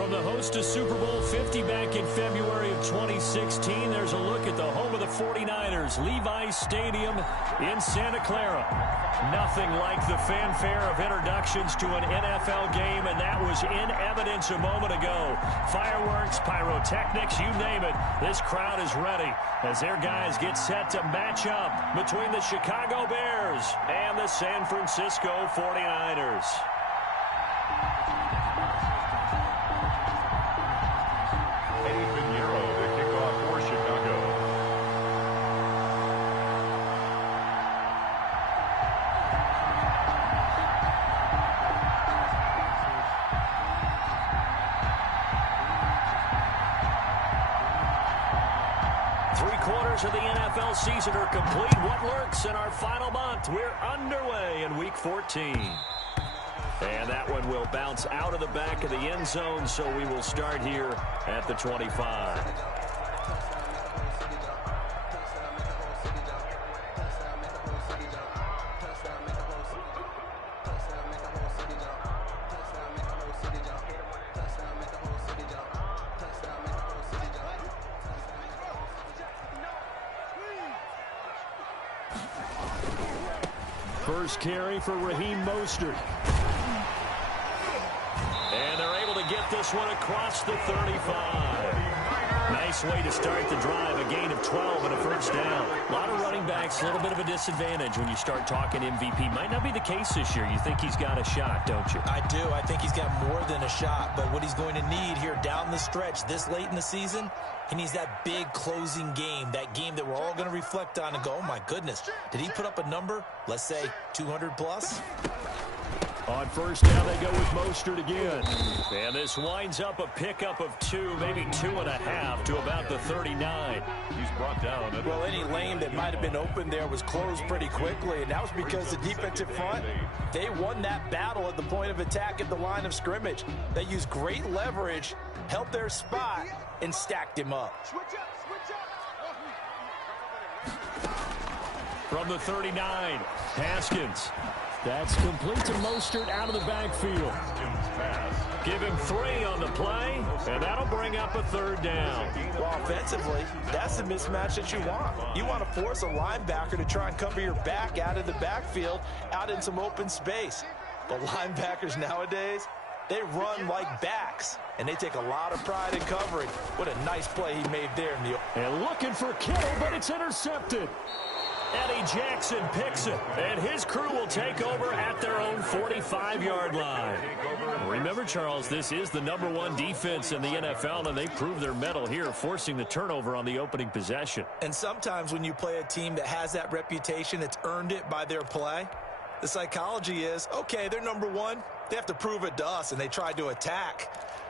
From the host to Super Bowl 50 back in February of 2016, there's a look at the home of the 49ers, Levi's Stadium in Santa Clara. Nothing like the fanfare of introductions to an NFL game, and that was in evidence a moment ago. Fireworks, pyrotechnics, you name it. This crowd is ready as their guys get set to match up between the Chicago Bears and the San Francisco 49ers. Of the NFL season are complete. What lurks in our final month? We're underway in Week 14. And that one will bounce out of the back of the end zone, so we will start here at the 25. First carry for Raheem Mostert. And they're able to get this one across the 35. Nice way to start the drive, a gain of 12 and a first down. A lot of running backs, a little bit of a disadvantage when you start talking MVP. Might not be the case this year. You think he's got a shot, don't you? I do. I think he's got more than a shot. But what he's going to need here down the stretch this late in the season, he needs that big closing game, that game that we're all going to reflect on and go, oh, my goodness, did he put up a number, let's say 200 plus? On first down, they go with Mostert again. And this winds up a pickup of 2, maybe 2.5 to about the 39. He's brought down. Well, any lane that might have been open there was closed pretty quickly, and that was because the defensive front, they won that battle at the point of attack at the line of scrimmage. They used great leverage, held their spot, and stacked him up. From the 39, Haskins. That's complete to Mostert out of the backfield. Give him 3 on the play, and that'll bring up a third down. Well, offensively, that's the mismatch that you want. You want to force a linebacker to try and cover your back out of the backfield, out in some open space. But linebackers nowadays, they run like backs, and they take a lot of pride in covering. What a nice play he made there. And looking for Kittle, but it's intercepted. Eddie Jackson picks it, and his crew will take over at their own 45-yard line. Remember, Charles, this is the #1 defense in the NFL, and they prove their mettle here, forcing the turnover on the opening possession. And sometimes when you play a team that has that reputation, it's earned it by their play. The psychology is, okay, they're #1. They have to prove it to us, and they tried to attack.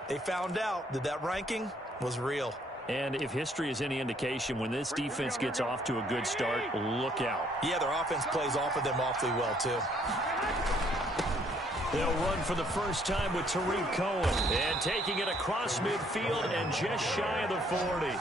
They found out that that ranking was real. And if history is any indication, when this defense gets off to a good start, look out. Yeah, their offense plays off of them awfully well, too. They'll run for the first time with Tariq Cohen. And taking it across midfield and just shy of the 40.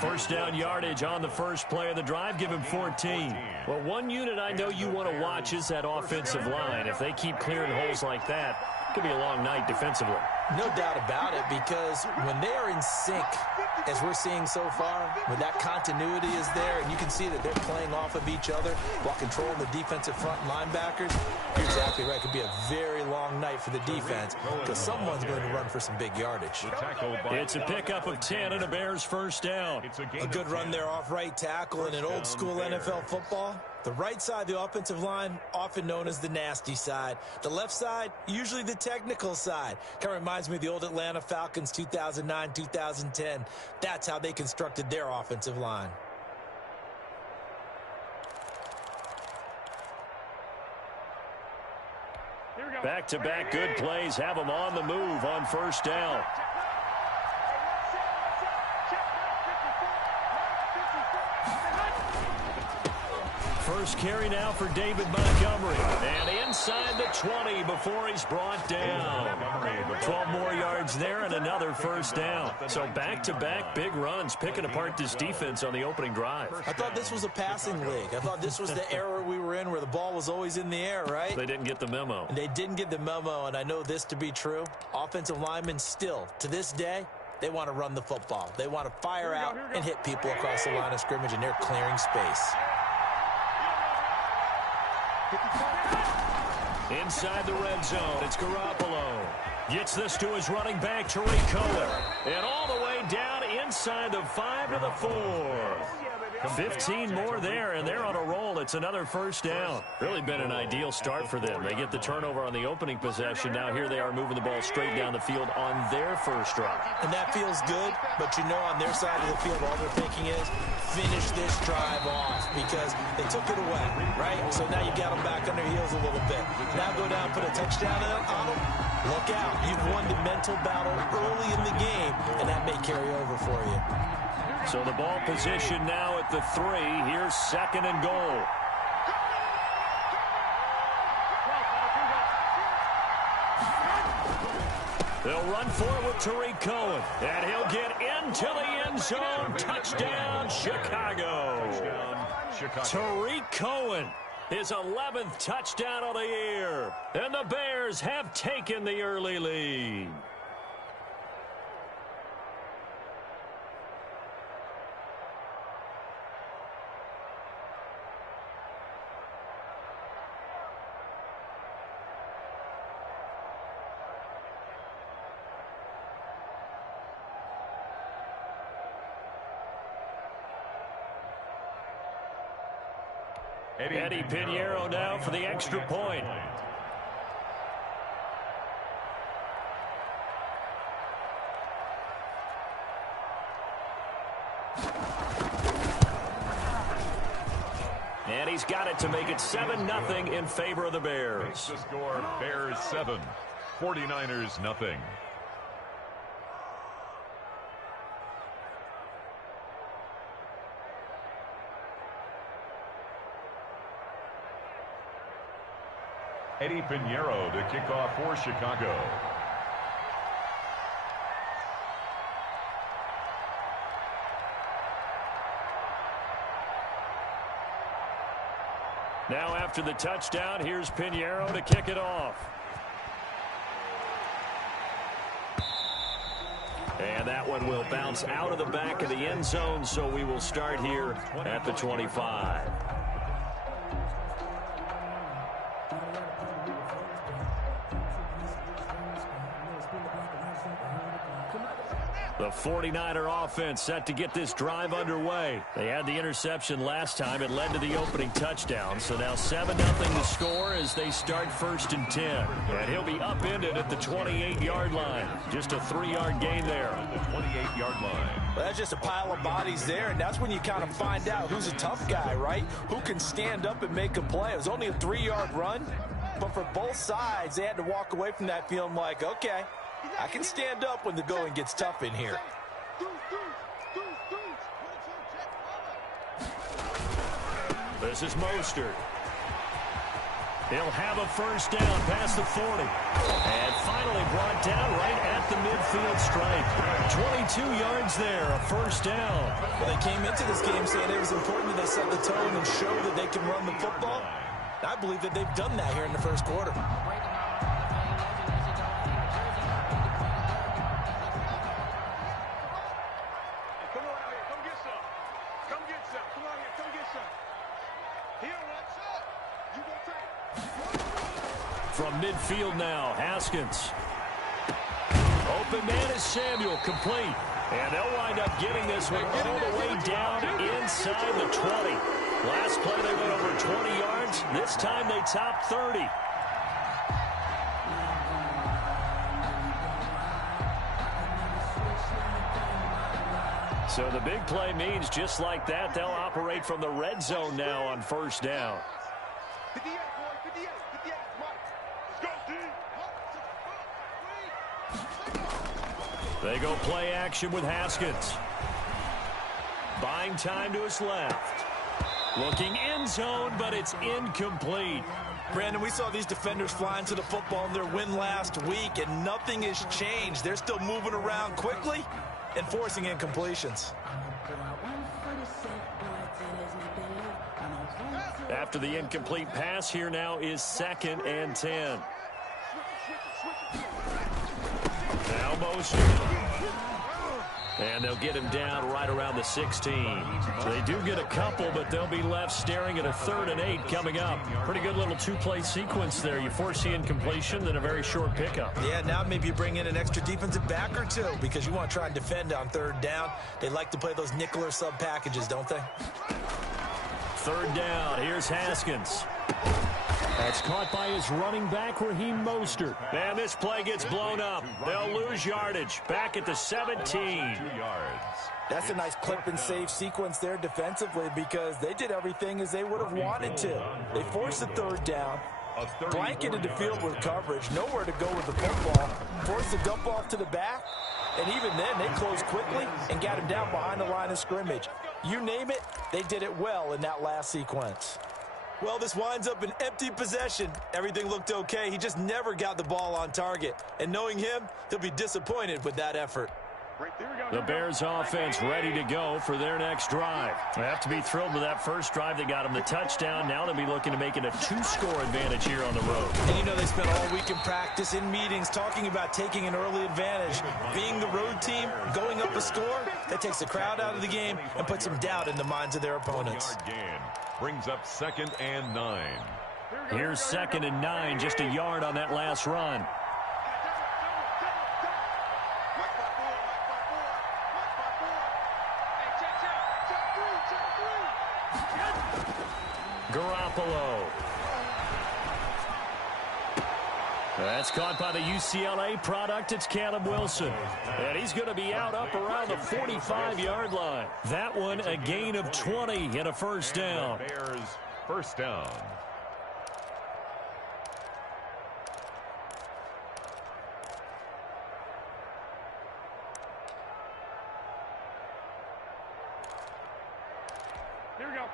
First down yardage on the first play of the drive. Give him 14. Well, one unit I know you want to watch is that offensive line. If they keep clearing holes like that, it could be a long night defensively. No doubt about it, because when they are in sync, as we're seeing so far, when that continuity is there, and you can see that they're playing off of each other while controlling the defensive front linebackers, you're exactly right. It could be a very long night for the defense because someone's going to run for some big yardage. It's a pickup of 10 and a Bears first down. A good run there off right tackle in an old school NFL football. The right side of the offensive line, often known as the nasty side. The left side, usually the technical side. Kind of reminds me of the old Atlanta Falcons 2009-2010. That's how they constructed their offensive line. Back-to-back good plays have them on the move on first down. First carry now for David Montgomery. And inside the 20 before he's brought down. 12 more yards there and another first down. So back-to-back big runs, picking apart this defense on the opening drive. I thought this was a passing league. I thought this was the era we were in where the ball was always in the air, right? They didn't get the memo. And they didn't get the memo, and I know this to be true. Offensive linemen still, to this day, they want to run the football. They want to fire out and hit people across the line of scrimmage, and they're clearing space. Inside the red zone, it's Garoppolo. Gets this to his running back, Tariq Cohen. And all the way down inside the 5 to the 4. 15 more there, and they're on a roll. It's another first down. Really been an ideal start for them. They get the turnover on the opening possession. Now here they are moving the ball straight down the field on their first drive. And that feels good, but you know on their side of the field all they're thinking is finish this drive off because they took it away, right? So now you got them back on their heels a little bit. Now go down, put a touchdown on them. Look out. You've won the mental battle early in the game, and that may carry over for you. So the ball position now at the 3. Here's second and goal. They'll run for it with Tariq Cohen. And he'll get into the end zone. Touchdown, Chicago. Tariq Cohen, his 11th touchdown of the year. And the Bears have taken the early lead. Eddie Pinheiro now for the extra point. And he's got it to make it 7-0 in favor of the Bears. The score, Bears 7, 49ers nothing. Eddie Pinheiro to kick off for Chicago. Now after the touchdown, here's Pinheiro to kick it off. And that one will bounce out of the back of the end zone, so we will start here at the 25. The 49er offense set to get this drive underway. They had the interception last time. It led to the opening touchdown. So now 7-0 to score as they start 1st and 10. And he'll be upended at the 28-yard line. Just a 3-yard gain there. The 28-yard line. Well, that's just a pile of bodies there, and that's when you kind of find out who's a tough guy, right? Who can stand up and make a play. It was only a 3-yard run, but for both sides, they had to walk away from that feeling like, okay, I can stand up when the going gets tough in here. This is Mostert. He'll have a first down past the 40. And finally brought down right at the midfield stripe. 22 yards there, a first down. Well, they came into this game saying it was important that they set the tone and show that they can run the football. I believe that they've done that here in the first quarter. From midfield now, Haskins. Open man is Samuel, complete. And they'll wind up getting this one all the way down inside the 20. Last play they went over 20 yards. This time they topped 30. So the big play means just like that, they'll operate from the red zone now on first down. They go play action with Haskins. Buying time to his left. Looking end zone, but it's incomplete. Brandon, we saw these defenders flying to the football in their win last week, and nothing has changed. They're still moving around quickly and forcing incompletions. After the incomplete pass, here now is 2nd and 10. Now Mostert. And they'll get him down right around the 16. So they do get a couple, but they'll be left staring at a 3rd and 8 coming up. Pretty good little two-play sequence there. You force the incompletion, then a very short pickup. Yeah, now maybe you bring in an extra defensive back or two because you want to try and defend on 3rd down. They like to play those nickel or sub packages, don't they? 3rd down. Here's Haskins. That's caught by his running back, Raheem Mostert. And this play gets blown up. They'll lose yardage. Back at the 17. 2 yards. That's a nice clip and save sequence there defensively because they did everything as they would have wanted to. They forced the 3rd down, blanketed the field with coverage, nowhere to go with the football, forced the dump off to the back, and even then they closed quickly and got him down behind the line of scrimmage. You name it, they did it well in that last sequence. Well, this winds up an empty possession. Everything looked okay. He just never got the ball on target. And knowing him, he'll be disappointed with that effort. The Bears offense ready to go for their next drive. They have to be thrilled with that first drive that got them the touchdown. Now they'll be looking to make it a 2-score advantage here on the road. And you know they spent all week in practice, in meetings, talking about taking an early advantage. Being the road team, going up a score, that takes the crowd out of the game and puts some doubt in the minds of their opponents. 1 yard gain brings up 2nd and 9. Here's 2nd and 9, just a yard on that last run. Garoppolo. That's caught by the UCLA product. It's Caleb Wilson. And he's going to be out up around the 45-yard line. That one a gain of 20 and a 1st down. Bears 1st down. Here we go.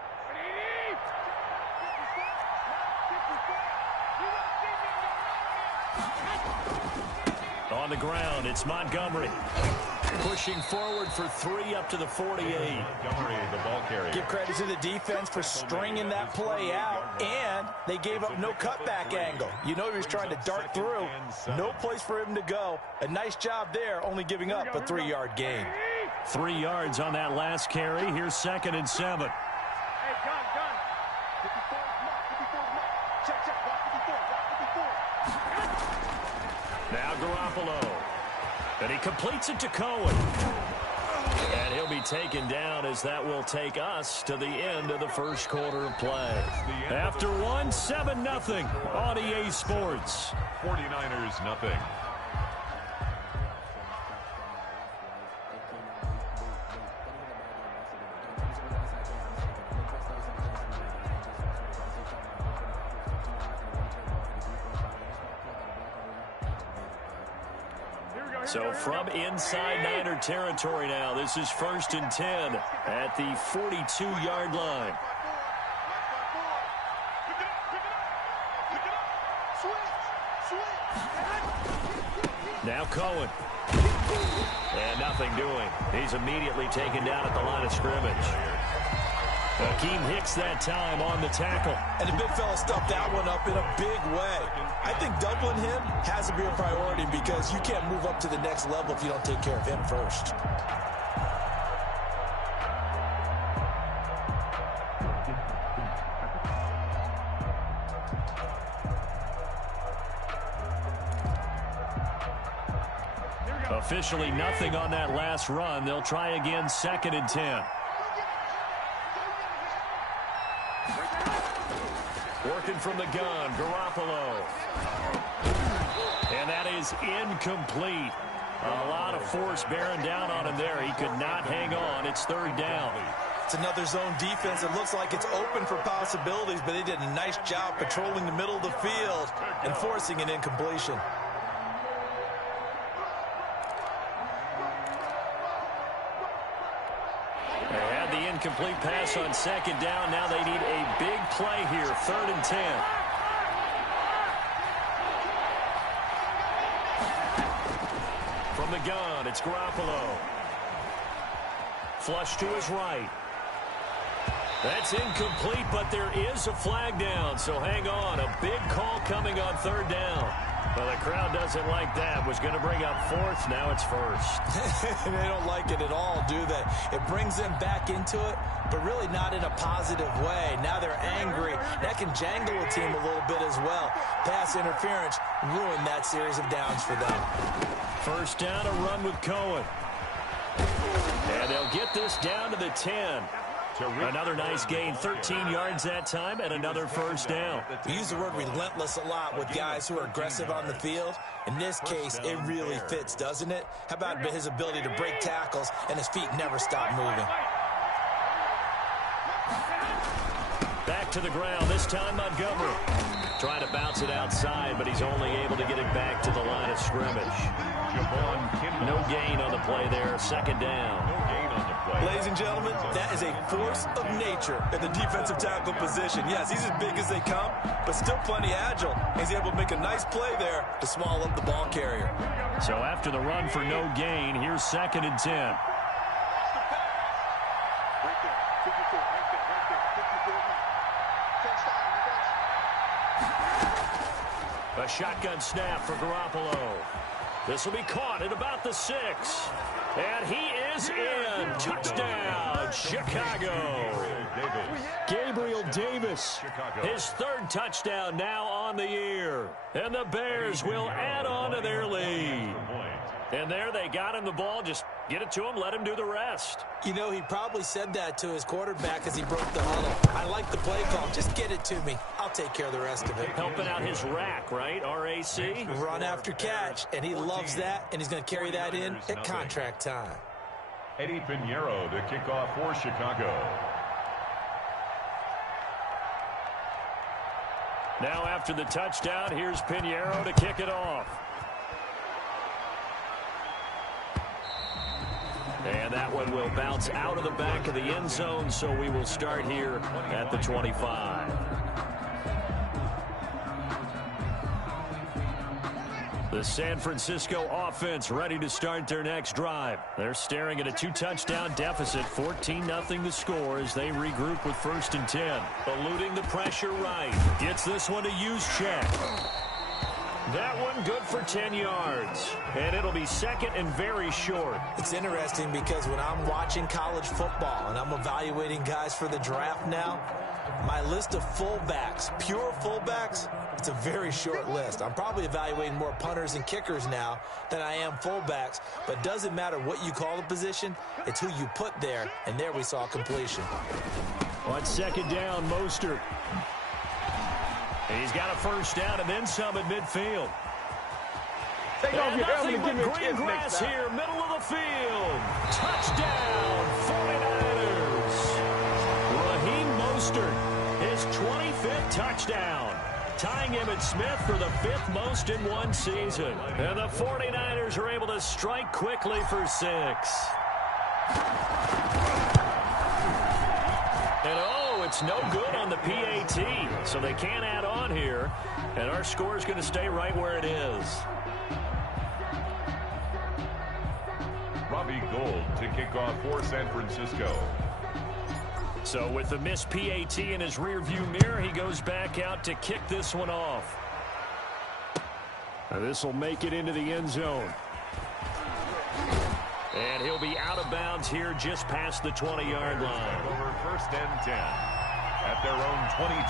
On the ground, it's Montgomery. Pushing forward for 3 up to the 48. Montgomery, the ball carrier. Give credit to the defense for stringing that play out, and they gave up no cutback angle. You know he was trying to dart through. No place for him to go. A nice job there, only giving up a 3-yard gain. 3 yards on that last carry. Here's 2nd and 7. Hey, gun. 54, check, block 54. Now Garoppolo. And he completes it to Cohen. And he'll be taken down as that will take us to the end of the first quarter of play. After one, 7-0 on EA Sports. 49ers nothing. So from inside Niner territory now, this is 1st and 10 at the 42-yard line. Now Cohen. And nothing doing. He's immediately taken down at the line of scrimmage. Akeem Hicks that time on the tackle. And the big fella stuffed that one up in a big way. I think doubling him has to be a priority because you can't move up to the next level if you don't take care of him first. Officially nothing on that last run. They'll try again, 2nd and 10. Working from the gun, Garoppolo. And that is incomplete. A lot of force bearing down on him there. He could not hang on. It's 3rd down. It's another zone defense. It looks like it's open for possibilities, but they did a nice job patrolling the middle of the field and forcing an incompletion. They had the incomplete pass on second down. Now they need a big play here, 3rd and 10. From the gun, it's Garoppolo. Flush to his right. That's incomplete, but there is a flag down, so hang on. A big call coming on 3rd down. Well, the crowd doesn't like that. Was going to bring up 4th. Now it's 1st. They don't like it at all, do they? It brings them back into it, but really not in a positive way. Now they're angry. That can jangle a team a little bit as well. Pass interference ruined that series of downs for them. 1st down, a run with Cohen. And they'll get this down to the 10. Another nice gain, 13 yards that time, and another 1st down. We use the word relentless a lot with guys who are aggressive on the field. In this case, it really fits, doesn't it? How about his ability to break tackles and his feet never stop moving? Back to the ground, this time Montgomery. Trying to bounce it outside, but he's only able to get it back to the line of scrimmage. No gain on the play there, 2nd down. Ladies and gentlemen, that is a force of nature at the defensive tackle position. Yes, he's as big as they come, but still plenty agile. He's able to make a nice play there to swallow up the ball carrier. So after the run for no gain, here's 2nd and 10. Right there. 54, right there, 54. A shotgun snap for Garoppolo. This will be caught at about the 6. And he is in. Touchdown, Chicago. Gabriel Davis, his 3rd touchdown now on the year. And the Bears will add on to their lead. And there they got him the ball. Just get it to him, let him do the rest. You know, he probably said that to his quarterback as he broke the huddle. I like the play call. Just get it to me. I'll take care of the rest of it. Helping out his rack, right? RAC. Run after catch, and he loves that, and he's going to carry that in at contract time. Eddie Pinheiro to kick off for Chicago. Now after the touchdown, here's Pinheiro to kick it off. And that one will bounce out of the back of the end zone, so we will start here at the 25. The San Francisco offense ready to start their next drive. They're staring at a 2-touchdown deficit, 14-0 the score as they regroup with 1st and 10. Eluding the pressure right. Gets this one to Juszczyk. That one good for 10 yards. And it'll be 2nd and very short. It's interesting because when I'm watching college football and I'm evaluating guys for the draft now, my list of fullbacks, pure fullbacks, it's a very short list. I'm probably evaluating more punters and kickers now than I am fullbacks, but it doesn't matter what you call the position, it's who you put there, and there we saw completion. On 2nd down, Mostert. And he's got a 1st down and then some at midfield. And nothing but green grass here, middle of the field. Touchdown, 49ers. Raheem Mostert, his 25th touchdown. Tying Emmitt Smith for the 5th most in one season. And the 49ers are able to strike quickly for 6. And it's no good on the PAT, so they can't add on here. And our score is going to stay right where it is. Robbie Gould to kick off for San Francisco. So with the missed PAT in his rearview mirror, he goes back out to kick this one off. This will make it into the end zone. And he'll be out of bounds here just past the 20-yard line. Over 1st and 10 at their own 20.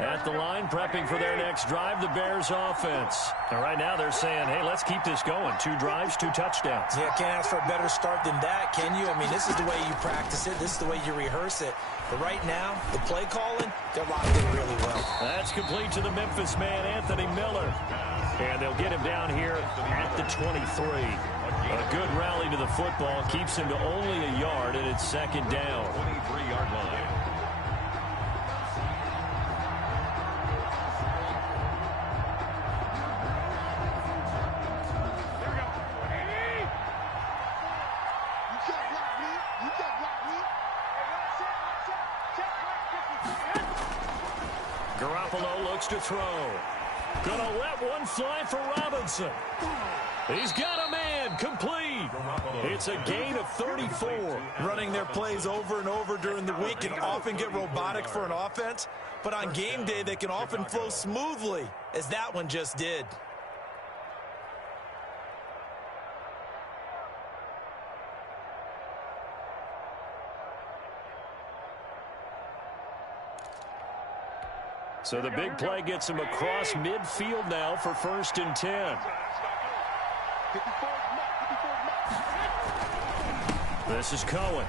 At the line, prepping for their next drive, the Bears offense. And right now they're saying, hey, let's keep this going. 2 drives, 2 touchdowns. Yeah, can't ask for a better start than that, can you? I mean, this is the way you practice it. This is the way you rehearse it. But right now, the play calling, they're locked in really well. That's complete to the Memphis man, Anthony Miller. And they'll get him down here at the 23. A good rally to the football keeps him to only a yard, and it's 2nd down. 23-yard line. Garoppolo looks to throw. Gonna let one fly for Robinson. He's got a man, complete. It's a gain of 34. Running their plays over and over during the week can often get robotic for an offense, but on game day they can often flow smoothly, as that one just did. So the big play gets him across midfield now for 1st and 10. This is Cohen.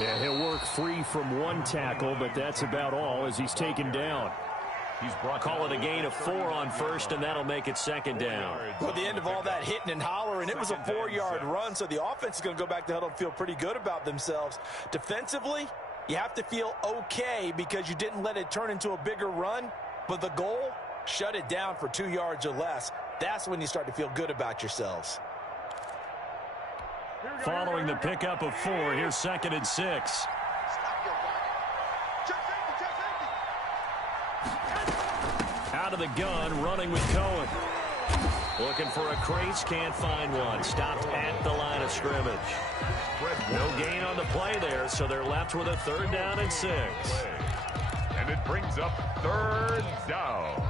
Yeah, he'll work free from one tackle, but that's about all as he's taken down. Call it a gain of 4 on 1st, and that'll make it 2nd down. Well, at the end of all that hitting and hollering, it was a 4-yard run, so the offense is going to go back to huddle and feel pretty good about themselves. Defensively, you have to feel okay because you didn't let it turn into a bigger run, but the goal, shut it down for 2 yards or less. That's when you start to feel good about yourselves. Following the pickup of 4, here's 2nd and 6. Out of the gun, running with Cohen. Looking for a crease, can't find one. Stopped at the line of scrimmage. No gain on the play there, so they're left with a 3rd down and 6. And it brings up 3rd down.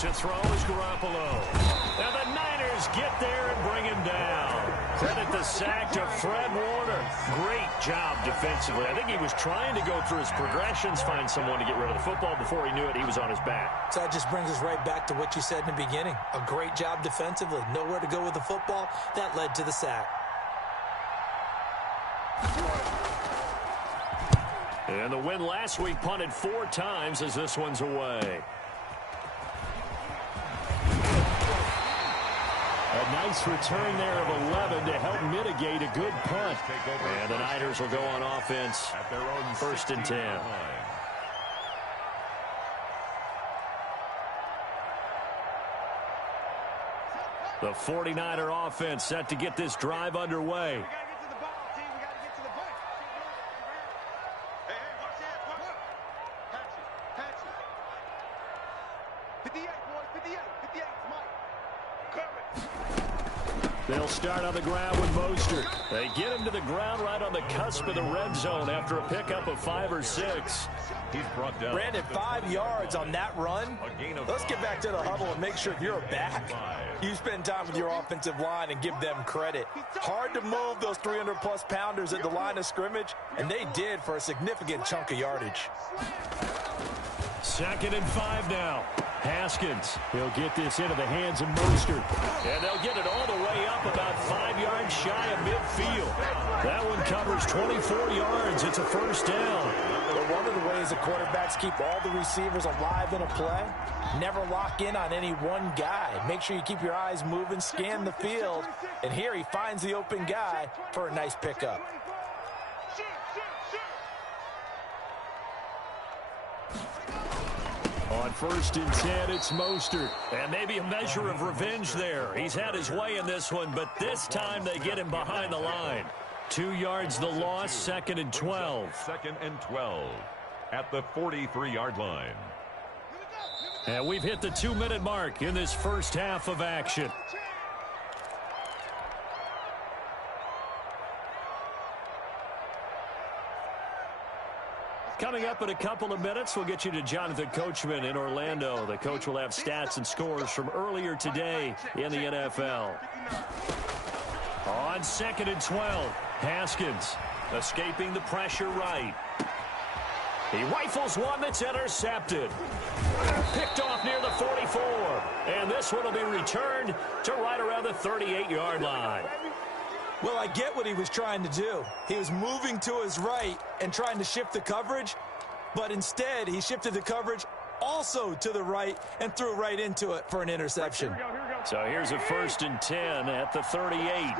To throw is Garoppolo. And the Niners get there and bring him down. Credit the sack to Fred Warner. Great job defensively. I think he was trying to go through his progressions, find someone to get rid of the football. Before he knew it, he was on his back. So that just brings us right back to what you said in the beginning. A great job defensively. Nowhere to go with the football. That led to the sack. And the win last week punted 4 times as this one's away. A nice return there of 11 to help mitigate a good punt. And the Niners will go on offense At their own 1st and 10. The 49er offense set to get this drive underway. They'll start on the ground with Mostert. They get him to the ground right on the cusp of the red zone after a pickup of 5 or 6. He's brought down. Brandon, 5 yards on that run. Let's get back to the huddle and make sure if you're back, you spend time with your offensive line and give them credit. Hard to move those 300-plus pounders at the line of scrimmage, and they did for a significant chunk of yardage. 2nd and 5 now. Haskins, he'll get this into the hands of Mostert. And they'll get it all the way up about 5 yards shy of midfield. That one covers 24 yards. It's a 1st down. But one of the ways the quarterbacks keep all the receivers alive in a play, never lock in on any one guy. Make sure you keep your eyes moving, scan the field. And here he finds the open guy for a nice pickup. On 1st and 10, it's Mostert. And maybe a measure of revenge there. He's had his way in this one, but this time they get him behind the line. 2 yards the loss, 2nd and 12. 2nd and 12 at the 43-yard line. And we've hit the 2-minute mark in this first half of action. Coming up in a couple of minutes, we'll get you to Jonathan Coachman in Orlando. The coach will have stats and scores from earlier today in the NFL. On 2nd and 12, Haskins escaping the pressure right. He rifles one that's intercepted. Picked off near the 44. And this one will be returned to right around the 38-yard line. Well, I get what he was trying to do. He was moving to his right and trying to shift the coverage, but instead he shifted the coverage also to the right and threw right into it for an interception. So here's a 1st and 10 at the 38.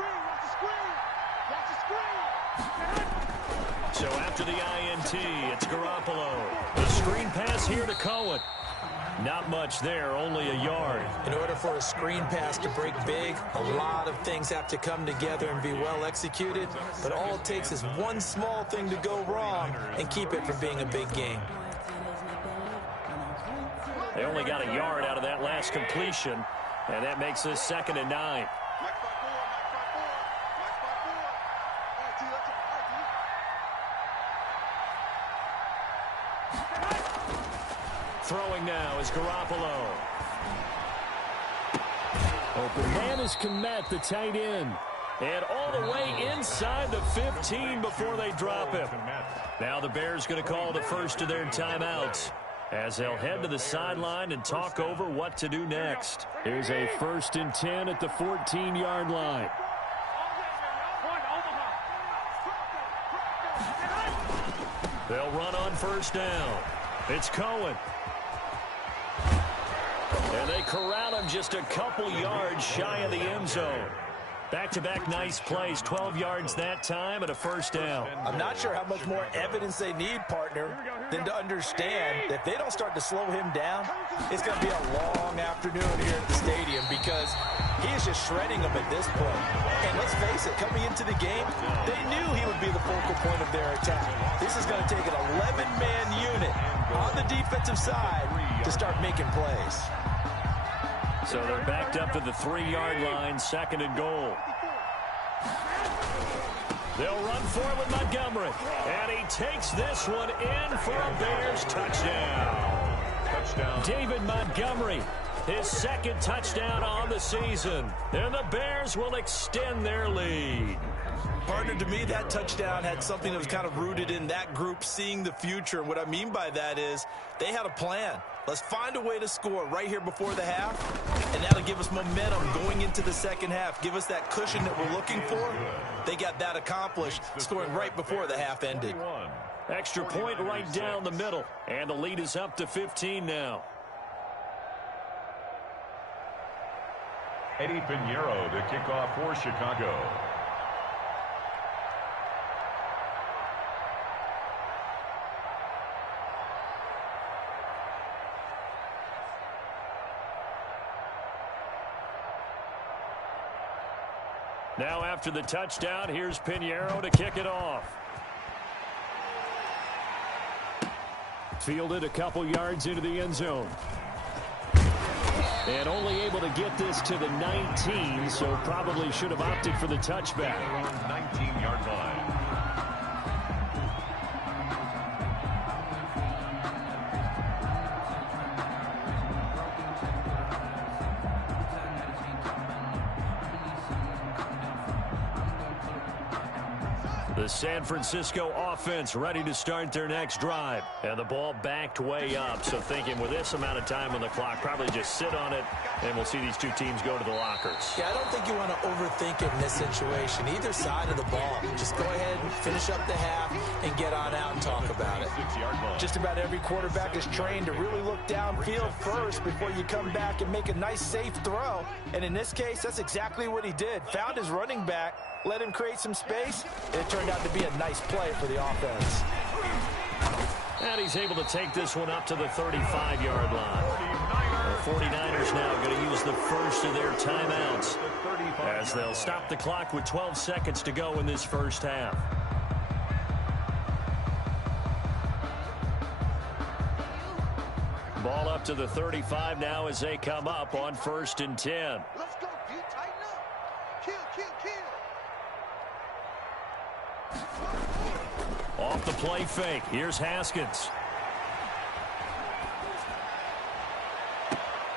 after the INT. It's Garoppolo. The screen pass here to Cohen. Not much there, only a yard. In order for a screen pass to break big, a lot of things have to come together and be well executed. But all it takes is one small thing to go wrong and keep it from being a big game. They only got a yard out of that last completion, and that makes this 2nd and 9. Throwing now is Garoppolo. Open man is Kmet, the tight end. And all the way inside the 15 before they drop him. Now the Bears going to call the first of their timeouts as they'll head to the sideline and talk over what to do next. Here's a 1st and 10 at the 14-yard line. They'll run on 1st down. It's Cohen. And they corral him just a couple yards shy of the end zone. Back-to-back nice plays, 12 yards that time and a 1st down. I'm not sure how much more evidence they need, partner, than to understand that if they don't start to slow him down, it's going to be a long afternoon here at the stadium because he is just shredding them at this point. And let's face it, coming into the game, they knew he would be the focal point of their attack. This is going to take an 11-man unit on the defensive side to start making plays. So they're backed up to the 3-yard line, 2nd and goal. They'll run for it with Montgomery. And he takes this one in for a Bears touchdown. David Montgomery, his 2nd touchdown on the season. And the Bears will extend their lead. Partner, to me, that touchdown had something that was kind of rooted in that group seeing the future. And what I mean by that is they had a plan. Let's find a way to score right here before the half, and that'll give us momentum going into the 2nd half. Give us that cushion that we're looking for. They got that accomplished, scoring right before the half ended. Extra point right down the middle, and the lead is up to 15 now. Eddie Pinheiro to kick off for Chicago. Now after the touchdown, here's Pinheiro to kick it off. Fielded a couple yards into the end zone. And only able to get this to the 19, so probably should have opted for the touchback. 19-yard line. The San Francisco offense ready to start their next drive. And the ball backed way up. So thinking with this amount of time on the clock, probably just sit on it, and we'll see these two teams go to the lockers. Yeah, I don't think you want to overthink it in this situation. Either side of the ball. Just go ahead and finish up the half and get on out and talk about it. Just about every quarterback is trained to really look downfield first before you come back and make a nice, safe throw. And in this case, that's exactly what he did. Found his running back, let him create some space, and it turned out to be a nice play for the offense. And he's able to take this one up to the 35-yard line. The 49ers now going to use the first of their timeouts as they'll stop the clock with 12 seconds to go in this first half. Ball up to the 35 now as they come up on 1st and 10. Let's go, D. Tighten up. Kill. Off the play fake. Here's Haskins.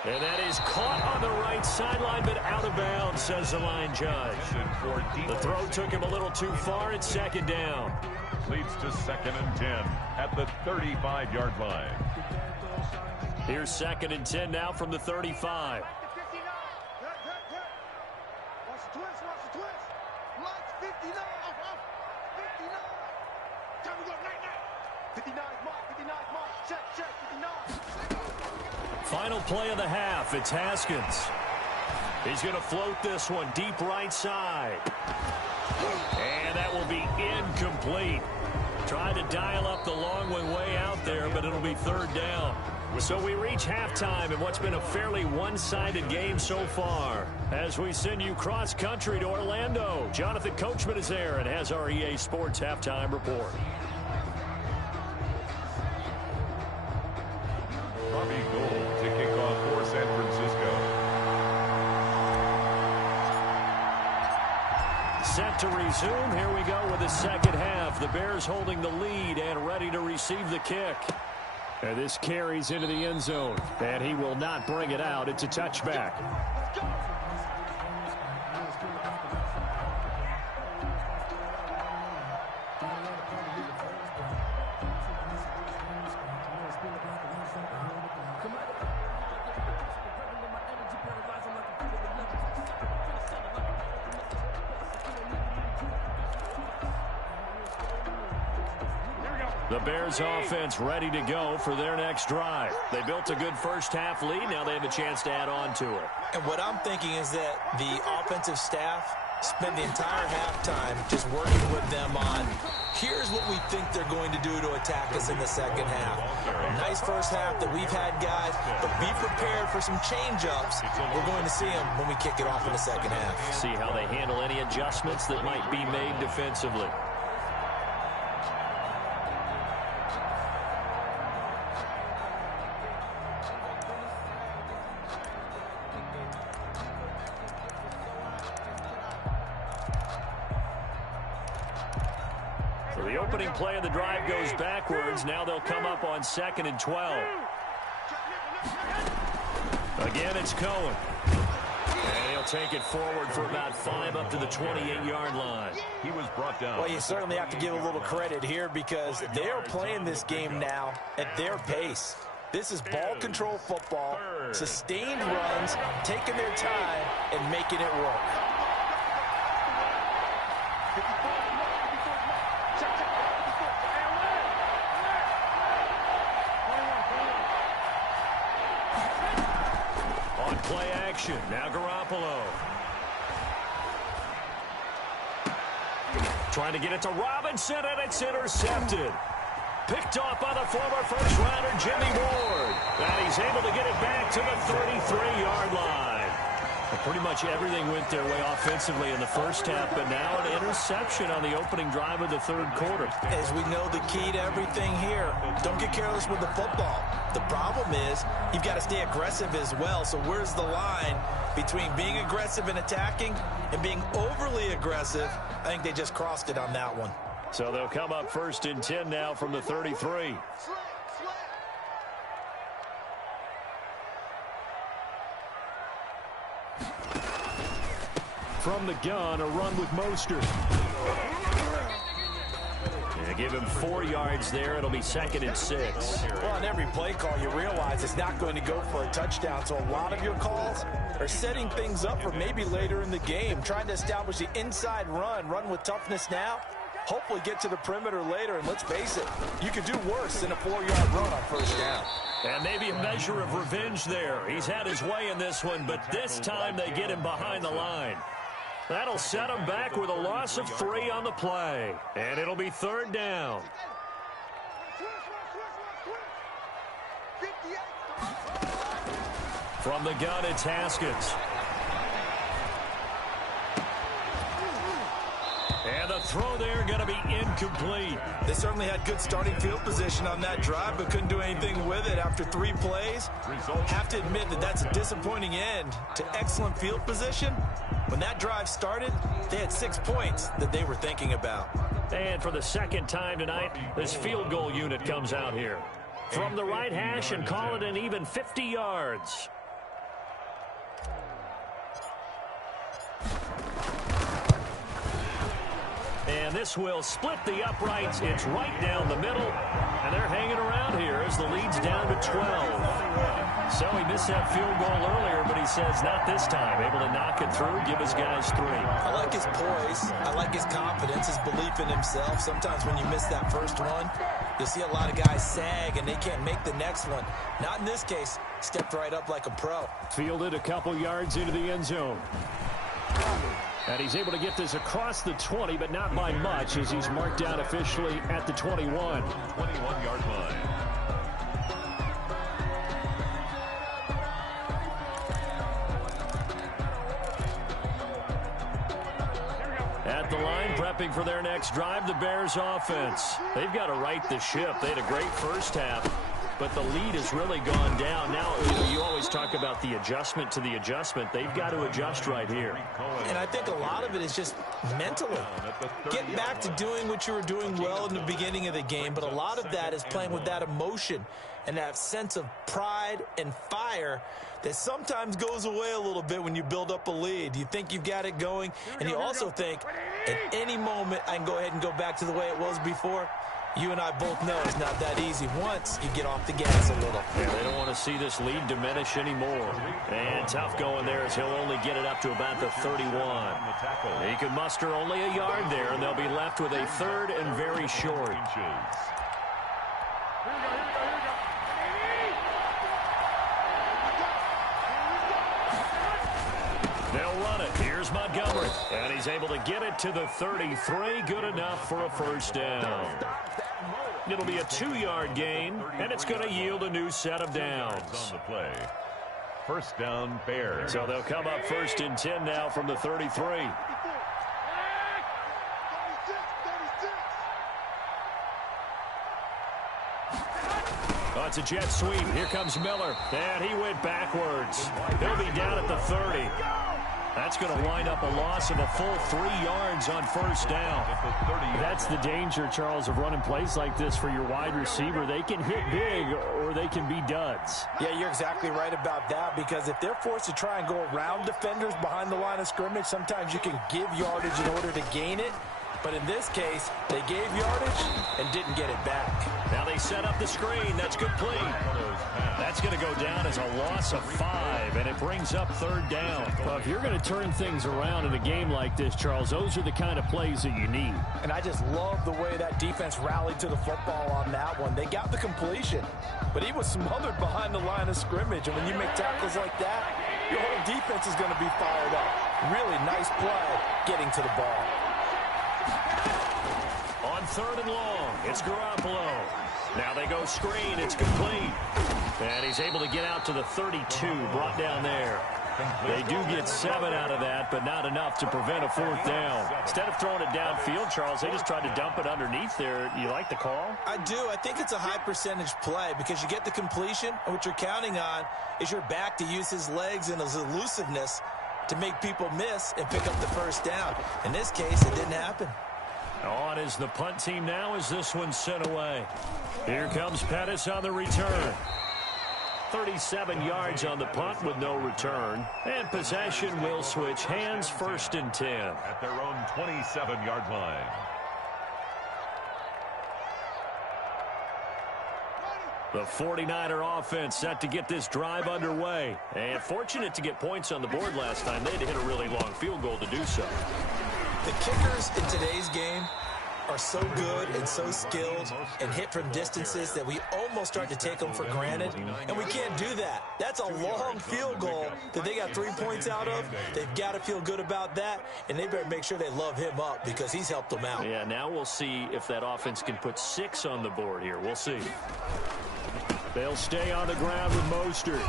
And that is caught on the right sideline, but out of bounds, says the line judge. The throw took him a little too far. It's 2nd down. Leads to 2nd and 10 at the 35-yard line. Here's 2nd and 10 now from the 35. Final play of the half. It's Haskins. He's going to float this one deep right side. And that will be incomplete. Tried to dial up the long one way out there, but it'll be third down. So we reach halftime in what's been a fairly one-sided game so far. As we send you cross-country to Orlando, Jonathan Coachman is there and has our EA Sports Halftime Report. Robbie Gould to kick off for San Francisco. Set to resume. Here we go with the second half. The Bears holding the lead and ready to receive the kick. And this carries into the end zone. And he will not bring it out. It's a touchback. The Bears offense ready to go for their next drive. They built a good first-half lead. Now they have a chance to add on to it. And what I'm thinking is that the offensive staff spend the entire halftime just working with them on, here's what we think they're going to do to attack us in the second half. Nice first half that we've had, guys, but be prepared for some change-ups. We're going to see them when we kick it off in the second half. See how they handle any adjustments that might be made defensively. So the opening play of the drive goes backwards. Now they'll come up on 2nd and 12. Again, it's Cohen. And he'll take it forward for about 5 up to the 28-yard line. He was brought down. Well, you certainly have to give a little credit here because they are playing this game now at their pace. This is ball control football, sustained runs, taking their time, and making it work. On play action, now Garoppolo. Trying to get it to Robinson, and it's intercepted. Picked off by the former first-rounder Jimmy Ward. And he's able to get it back to the 33-yard line. Well, pretty much everything went their way offensively in the first half, but now an interception on the opening drive of the third quarter. As we know, the key to everything here, don't get careless with the football. The problem is you've got to stay aggressive as well. So where's the line between being aggressive and attacking and being overly aggressive? I think they just crossed it on that one. So they'll come up 1st and 10 now from the 33. From the gun, a run with Mostert. And give him 4 yards there. It'll be 2nd and 6. Well, on every play call, you realize it's not going to go for a touchdown. So a lot of your calls are setting things up for maybe later in the game, trying to establish the inside run with toughness now. Hopefully get to the perimeter later, and let's face it, you could do worse than a 4-yard run on first down. And maybe a measure of revenge there. He's had his way in this one, but this time they get him behind the line. That'll set him back with a loss of 3 on the play. And it'll be 3rd down. From the gun, it's Haskins. And the throw there going to be incomplete. They certainly had good starting field position on that drive, but couldn't do anything with it after 3 plays. Have to admit that that's a disappointing end to excellent field position. When that drive started, they had 6 points that they were thinking about. And for the second time tonight, this field goal unit comes out here. From the right hash and call it an even 50 yards. And this will split the uprights. It's right down the middle. And they're hanging around here as the lead's down to 12. So he missed that field goal earlier, but he says not this time. Able to knock it through, give his guys 3. I like his poise. I like his confidence, his belief in himself. Sometimes when you miss that first one, you'll see a lot of guys sag and they can't make the next one. Not in this case. Stepped right up like a pro. Fielded a couple yards into the end zone. And he's able to get this across the 20, but not by much, as he's marked down officially at the 21. 21-yard line. At the line, prepping for their next drive, the Bears offense. They've got to right the ship. They had a great first half, but the lead has really gone down. Now, you always talk about the adjustment to the adjustment. They've got to adjust right here. And I think a lot of it is just mentally. Get back to doing what you were doing well in the beginning of the game, but a lot of that is playing with that emotion and that sense of pride and fire that sometimes goes away a little bit when you build up a lead. You think you've got it going, and you also think at any moment I can go ahead and go back to the way it was before. You and I both know it's not that easy once you get off the gas a little. Yeah, they don't want to see this lead diminish anymore. And tough going there as he'll only get it up to about the 31. He can muster only a yard there, and they'll be left with a third and very short. They'll run it. Here's Montgomery. And he's able to get it to the 33. Good enough for a first down. It'll be a 2-yard gain, and it's going to yield a new set of downs. On the play. First down, Bears. So they'll come up 1st and 10 now from the 33. Oh, it's a jet sweep. Here comes Miller. And he went backwards. He'll be down at the 30. That's going to wind up a loss of a full 3 yards on first down. That's the danger, Charles, of running plays like this for your wide receiver. They can hit big or they can be duds. Yeah, you're exactly right about that, because if they're forced to try and go around defenders behind the line of scrimmage, sometimes you can give yardage in order to gain it. But in this case, they gave yardage and didn't get it back. Now they set up the screen. That's complete. That's going to go down as a loss of 5, and it brings up 3rd down. Well, if you're going to turn things around in a game like this, Charles, those are the kind of plays that you need. And I just love the way that defense rallied to the football on that one. They got the completion, but he was smothered behind the line of scrimmage. And when you make tackles like that, your whole defense is going to be fired up. Really nice play getting to the ball. On 3rd and long, it's Garoppolo. Now they go screen. It's complete. And he's able to get out to the 32, brought down there. They do get 7 out of that, but not enough to prevent a 4th down. Instead of throwing it downfield, Charles, they just tried to dump it underneath there. You like the call? I do. I think it's a high percentage play because you get the completion, and what you're counting on is your back to use his legs and his elusiveness to make people miss and pick up the first down. In this case, it didn't happen. On is the punt team now as this one's sent away. Here comes Pettis on the return. 37 yards on the punt with no return. And possession will switch hands, 1st and 10. At their own 27-yard line. The 49er offense set to get this drive underway. And fortunate to get points on the board last time. They had to hit a really long field goal to do so. The kickers in today's game are so good and so skilled and hit from distances that we almost start to take them for granted, and we can't do that. That's a long field goal that they got 3 points out of. They've got to feel good about that, and they better make sure they love him up because he's helped them out. Yeah, now we'll see if that offense can put 6 on the board here. We'll see. They'll stay on the ground with Mostert.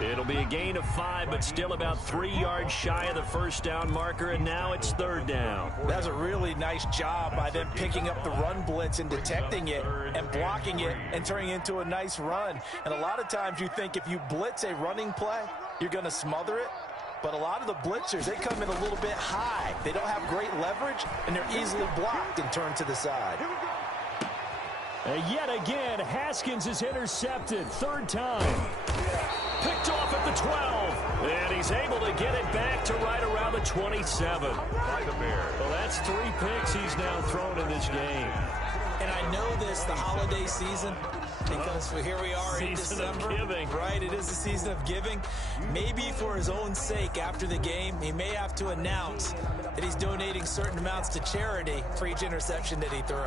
It'll be a gain of 5, but still about 3 yards shy of the first down marker, and now it's 3rd down. That's a really nice job by them picking up the run blitz and detecting it and blocking it and turning it into a nice run. And a lot of times you think if you blitz a running play, you're going to smother it. But a lot of the blitzers, they come in a little bit high. They don't have great leverage, and they're easily blocked and turned to the side. Yet again, Haskins is intercepted. 3rd time. Picked off at the 12. And he's able to get it back to right around the 27. Well, that's 3 picks he's now thrown in this game. And I know this, the holiday season, because here we are in December. Of giving. Right, it is the season of giving. Maybe for his own sake after the game, he may have to announce that he's donating certain amounts to charity for each interception that he threw.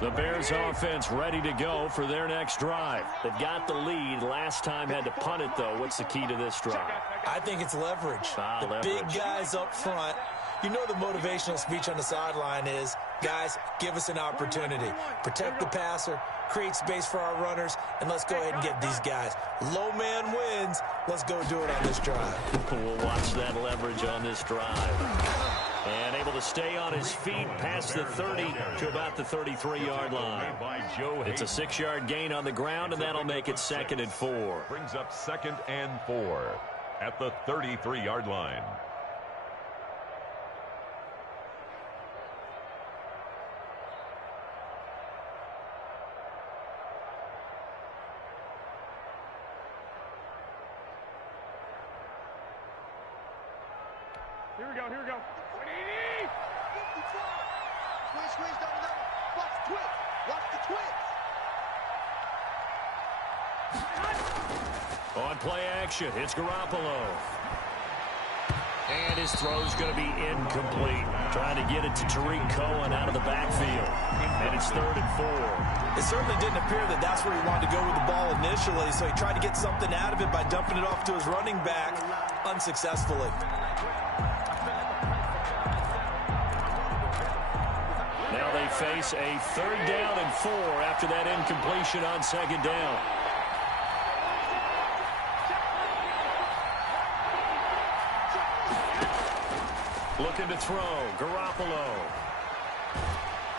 The Bears offense ready to go for their next drive. They've got the lead. Last time had to punt it, though. What's the key to this drive? I think it's leverage. Big guys up front. You know the motivational speech on the sideline is, guys, give us an opportunity. Protect the passer, create space for our runners, and let's go ahead and get these guys. Low man wins. Let's go do it on this drive. We'll watch that leverage on this drive. And able to stay on his feet past the 30 to about the 33-yard line. It's a 6-yard gain on the ground, and that'll make it 2nd and 4. Brings up 2nd and 4 at the 33-yard line. Here we go. Squeeze, down the middle. Watch the twist. On play action, it's Garoppolo. And his throw's going to be incomplete. Trying to get it to Tariq Cohen out of the backfield. And it's 3rd and 4. It certainly didn't appear that that's where he wanted to go with the ball initially, so he tried to get something out of it by dumping it off to his running back unsuccessfully. Now they face a 3rd down and 4 after that incompletion on 2nd down. Looking to throw, Garoppolo.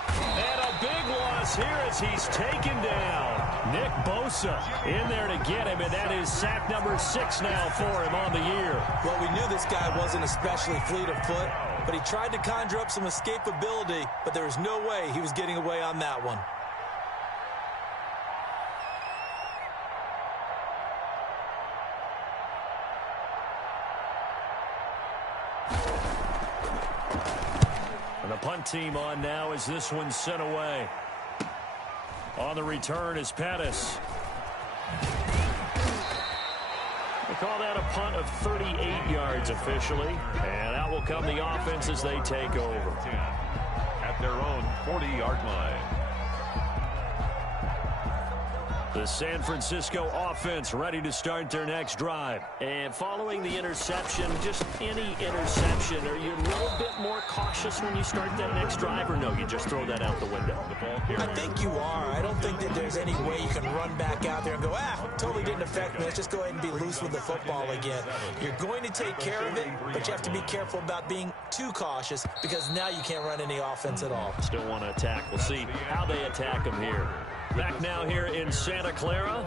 And a big loss here as he's taken down. Nick Bosa in there to get him, and that is sack number 6 now for him on the year. Well, we knew this guy wasn't especially fleet of foot, but he tried to conjure up some escapability, but there was no way he was getting away on that one. And the punt team on now as this one's sent away. On the return is Pettis. They call that a punt of 38 yards officially. And out will come the offense as they take over. At their own 40-yard line. The San Francisco offense ready to start their next drive. And following the interception, just any interception, are you a little bit more cautious when you start that next drive, or no, you just throw that out the window? I think you are. I don't think that there's any way you can run back out there and go, totally didn't affect me. Let's just go ahead and be loose with the football again. You're going to take care of it, but you have to be careful about being too cautious because now you can't run any offense at all. Still want to attack. We'll see how they attack them here. Back now here in Santa Clara.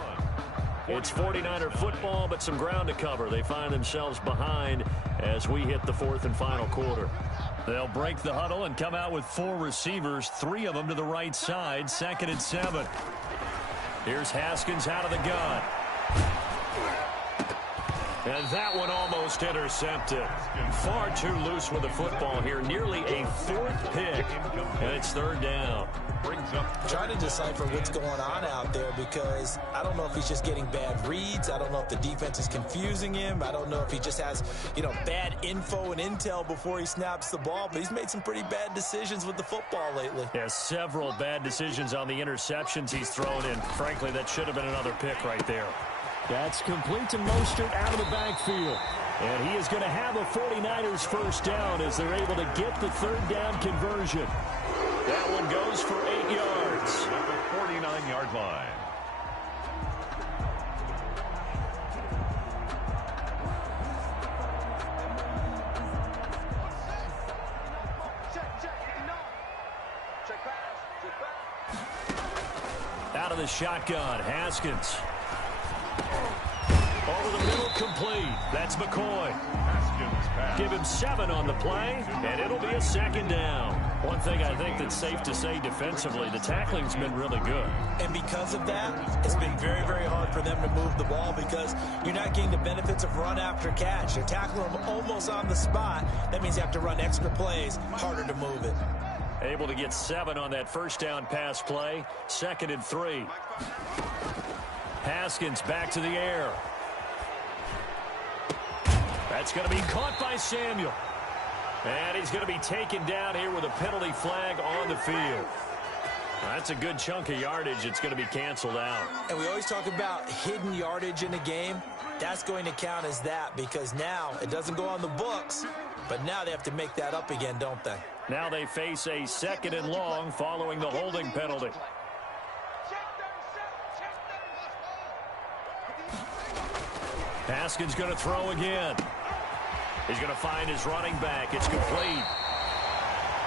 It's 49er football, but some ground to cover. They find themselves behind as we hit the 4th and final quarter. They'll break the huddle and come out with 4 receivers, 3 of them to the right side, 2nd and 7. Here's Haskins out of the gun. And that one almost intercepted. Far too loose with the football here. Nearly a 4th pick. And it's 3rd down. Trying to decipher what's going on out there because I don't know if he's just getting bad reads. I don't know if the defense is confusing him. I don't know if he just has, bad info and intel before he snaps the ball. But he's made some pretty bad decisions with the football lately. Yeah, several bad decisions on the interceptions he's thrown in. Frankly, that should have been another pick right there. That's complete to Mostert out of the backfield. And he is going to have a 49ers first down as they're able to get the 3rd down conversion. That one goes for 8 yards. At the 49-yard line. Out of the shotgun, Haskins. Over the middle, complete. That's McCoy. Give him 7 on the play, and it'll be a 2nd down. One thing I think that's safe to say defensively, the tackling's been really good. And because of that, it's been very, very hard for them to move the ball because you're not getting the benefits of run after catch. You're tackling them almost on the spot. That means you have to run extra plays, harder to move it. Able to get 7 on that first down pass play. 2nd and 3. Haskins back to the air. That's going to be caught by Samuel. And he's going to be taken down here with a penalty flag on the field. That's a good chunk of yardage. It's going to be canceled out. And we always talk about hidden yardage in a game. That's going to count as that because now it doesn't go on the books, but now they have to make that up again, don't they? Now they face a 2nd and long following the holding penalty. Haskins going to throw again. He's going to find his running back. It's complete.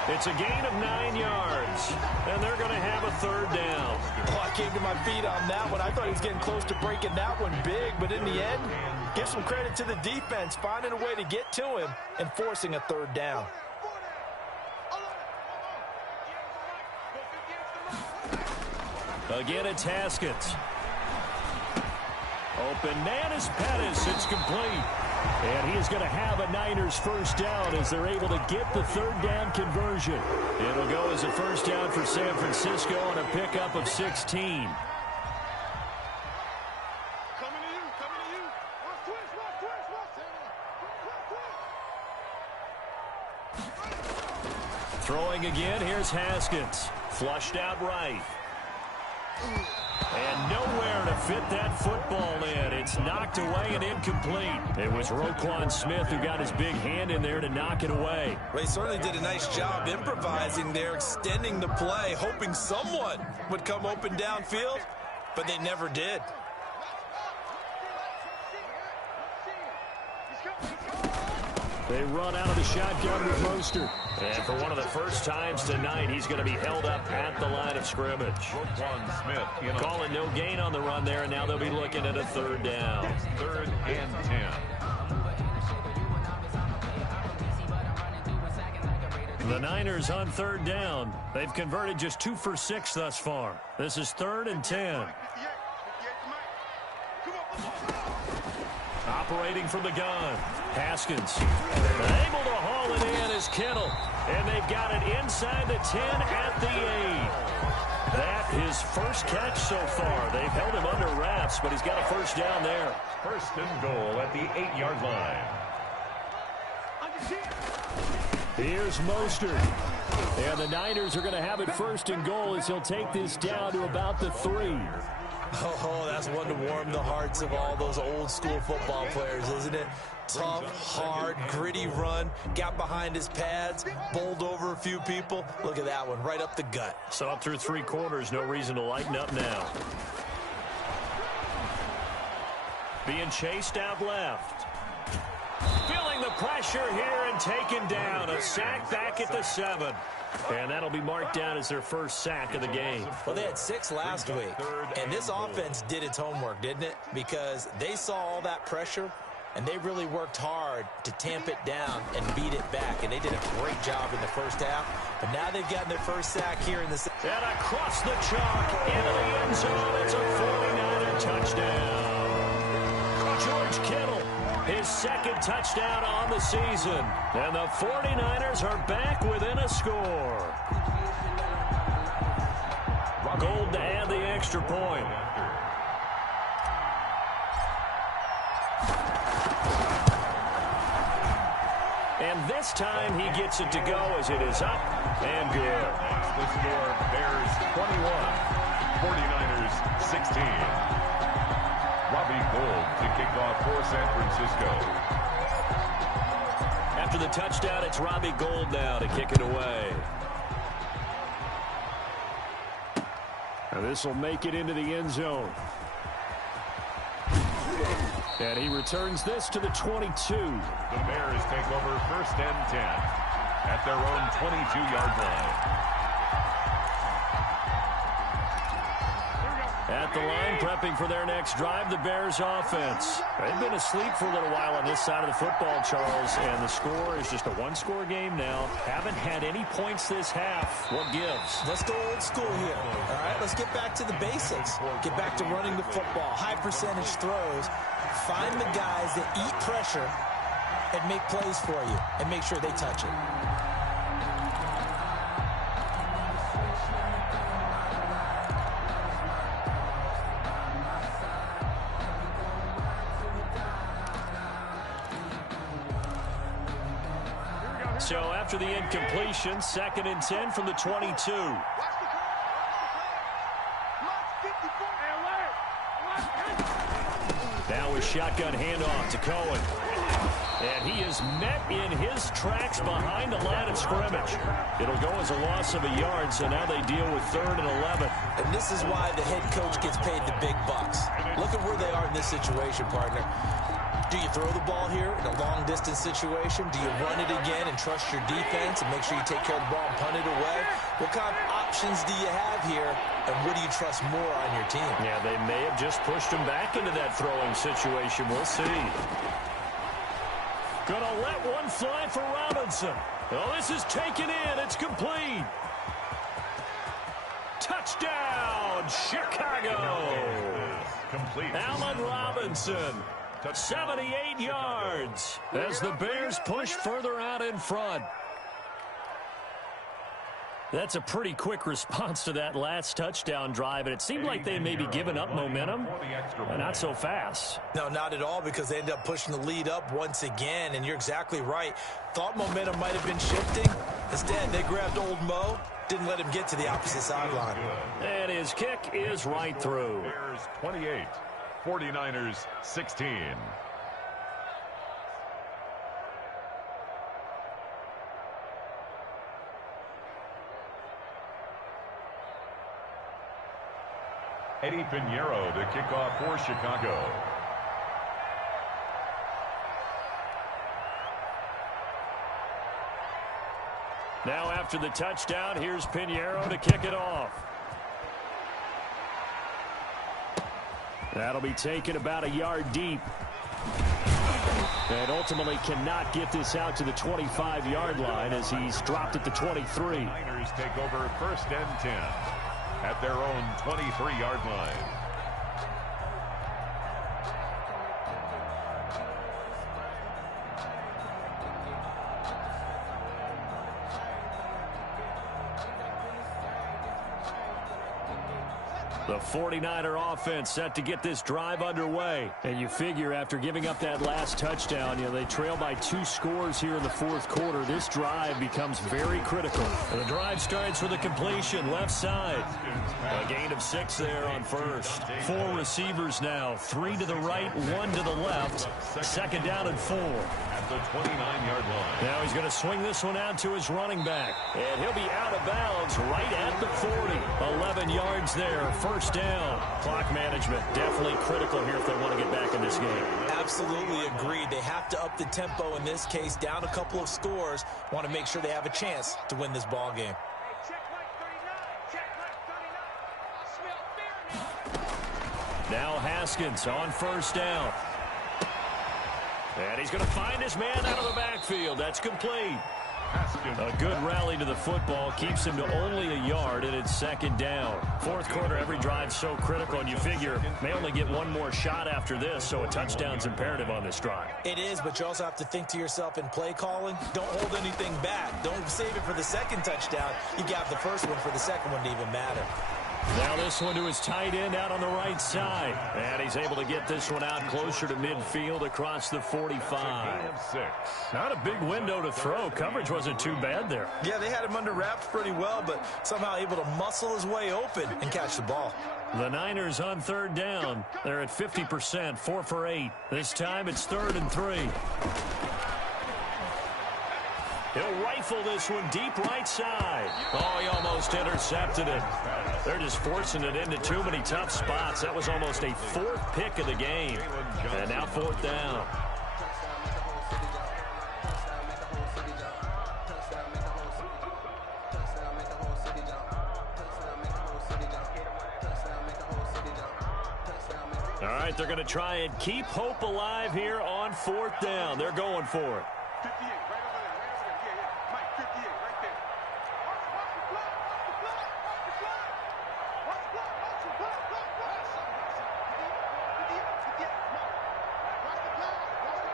It's a gain of 9 yards, and they're going to have a 3rd down. Oh, I came to my feet on that one. I thought he was getting close to breaking that one big, but in the end, give some credit to the defense, finding a way to get to him and forcing a 3rd down. Again, it's Haskins. Open man is Pettis. It's complete. And he is going to have a Niners 1st down as they're able to get the 3rd down conversion. It'll go as a 1st down for San Francisco on a pickup of 16. Throwing again, here's Haskins. Flushed out right. And nowhere to fit that football in. It's knocked away and incomplete. It was Roquan Smith who got his big hand in there to knock it away. Well, he certainly did a nice job improvising there, extending the play, hoping someone would come open downfield, but they never did. They run out of the shotgun with Mostert. And for one of the first times tonight, he's going to be held up at the line of scrimmage. Roquan Smith. Calling no gain on the run there, and now they'll be looking at a 3rd down. 3rd and 10. The Niners on 3rd down. They've converted just 2 for 6 thus far. This is 3rd and 10. Operating from the gun. Haskins able to haul it in as Kittle. And they've got it inside the 10 at the 8. That his first catch so far. They've held him under wraps, but he's got a 1st down there. 1st and goal at the 8-yard line. Here's Mostert. And the Niners are going to have it 1st and goal as he'll take this down to about the 3. Oh, that's one to warm the hearts of all those old school football players, isn't it? Tough, hard, gritty run, got behind his pads, bowled over a few people. Look at that one, right up the gut. So up through 3 quarters, no reason to lighten up now. Being chased out left. Feeling the pressure here and taken down. A sack back at the 7. And that'll be marked down as their 1st sack of the game. Well, they had 6 last week, and this offense did its homework, didn't it? Because they saw all that pressure, and they really worked hard to tamp it down and beat it back, and they did a great job in the 1st half. But now they've gotten their 1st sack here in the second. And across the chalk into the end zone. It's a 49er touchdown. George Kittle, his 2nd touchdown on the season. And the 49ers are back within a score. Gold to add the extra point. And this time he gets it to go as it is up and good. The score, Bears 21, 49ers 16. Robbie Gould to kick off for San Francisco. After the touchdown, it's Robbie Gould now to kick it away. And this will make it into the end zone. And he returns this to the 22. The Bears take over 1st and 10 at their own 22-yard line. At the line, prepping for their next drive, the Bears offense. They've been asleep for a little while on this side of the football, Charles, and the score is just a 1-score game now. Haven't had any points this half. What gives? Let's go old school here. All right, let's get back to the basics. Get back to running the football, high percentage throws. Find the guys that eat pressure and make plays for you and make sure they touch it. So after the incompletion, 2nd and 10 from the 22. shotgun handoff to Cohen. And he is met in his tracks behind the line of scrimmage. It'll go as a loss of a yard, so now they deal with 3rd and 11. And this is why the head coach gets paid the big bucks. Look at where they are in this situation, partner. Do you throw the ball here in a long-distance situation? Do you run it again and trust your defense and make sure you take care of the ball and punt it away? What kind of options do you have here, and what do you trust more on your team? Yeah, they may have just pushed him back into that throwing situation. We'll see. Gonna let one fly for Robinson. Oh, this is taken in. It's complete. Touchdown, Chicago. Complete. Allen Robinson. 78 yards as the Bears push further out in front. That's a pretty quick response to that last touchdown drive, and it seemed like they may be giving up momentum. Not so fast. No, not at all, because they ended up pushing the lead up once again, and you're exactly right. Thought momentum might have been shifting. Instead, they grabbed old Mo, didn't let him get to the opposite sideline. And his kick is right through. Bears 28, 49ers 16. Eddie Pinheiro to kick off for Chicago. Now after the touchdown, here's Pinheiro to kick it off. That'll be taken about a yard deep. And ultimately cannot get this out to the 25-yard line as he's dropped at the 23. Niners take over 1st and 10 at their own 23-yard line. The 49er offense set to get this drive underway. And you figure after giving up that last touchdown, they trail by 2 scores here in the 4th quarter. This drive becomes very critical. And the drive starts with a completion left side. A gain of 6 there on first. 4 receivers now. 3 to the right, 1 to the left. 2nd down and 4. At the 29-yard line. Now he's going to swing this one out to his running back. And he'll be out of bounds right at the 40. 11 yards there. 1st down. Clock management definitely critical here if they want to get back in this game. Absolutely agreed. They have to up the tempo in this case, down a couple of scores. Want to make sure they have a chance to win this ball game. Now Haskins on 1st down. And he's going to find his man out of the backfield. That's complete. A good rally to the football keeps him to only a yard, and it's 2nd down. 4th quarter, every drive's so critical, and you figure may only get one more shot after this, so a touchdown's imperative on this drive. It is, but you also have to think to yourself in play calling, don't hold anything back. Don't save it for the 2nd touchdown. You got the 1st one for the 2nd one to even matter. Now this one to his tight end out on the right side. And he's able to get this one out closer to midfield across the 45. Not a big window to throw. Coverage wasn't too bad there. Yeah, they had him under wraps pretty well, but somehow able to muscle his way open and catch the ball. The Niners on 3rd down. They're at 50%, 4 for 8. This time it's 3rd and 3. He'll rifle this one deep right side. Oh, he almost intercepted it. They're just forcing it into too many tough spots. That was almost a 4th pick of the game. And now 4th down. All right, they're going to try and keep hope alive here on 4th down. They're going for it. 58, right over there, yeah. Mike, 58, right there. Watch the blood, watch the blood, watch the blood. Watch the blood, watch the blood, blood. 58, watch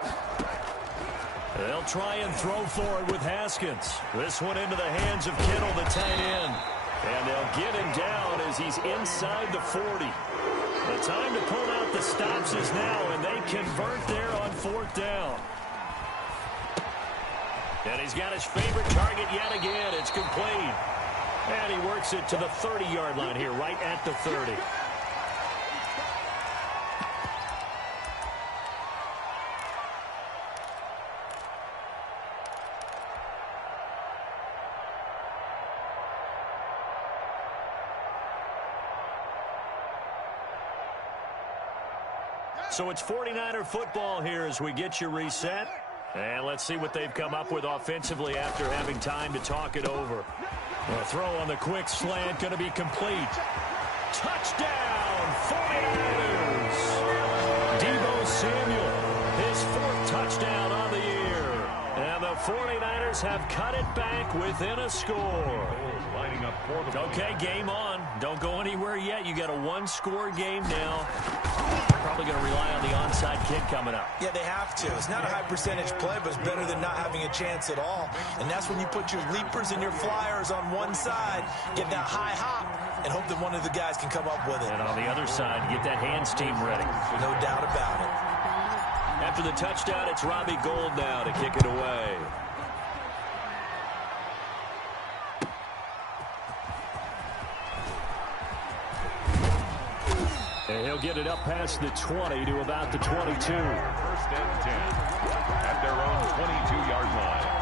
the blood. They'll try and throw for it with Haskins. This one into the hands of Kittle, the tight end. And they'll get him down as he's inside the 40. The time to pull out the stops is now, and they convert there on 4th down. And he's got his favorite target yet again. It's complete. And he works it to the 30-yard line here, right at the 30. So it's 49er football here as we get you reset. And let's see what they've come up with offensively after having time to talk it over. A throw on the quick slant going to be complete. Touchdown, 49ers! Deebo Samuel, his 4th touchdown on the year. And the 49ers have cut it back within a score. Lining up for the Okay, game on. Don't go anywhere yet. You got a 1-score game now. Probably going to rely on the onside kick coming up. Yeah, they have to. It's not a high percentage play, but it's better than not having a chance at all. And that's when you put your leapers and your flyers on one side, get that high hop, and hope that one of the guys can come up with it. And on the other side, get that hands team ready. No doubt about it. After the touchdown, it's Robbie Gould now to kick it away. And he'll get it up past the 20 to about the 22. 1st and 10 at their own 22-yard line.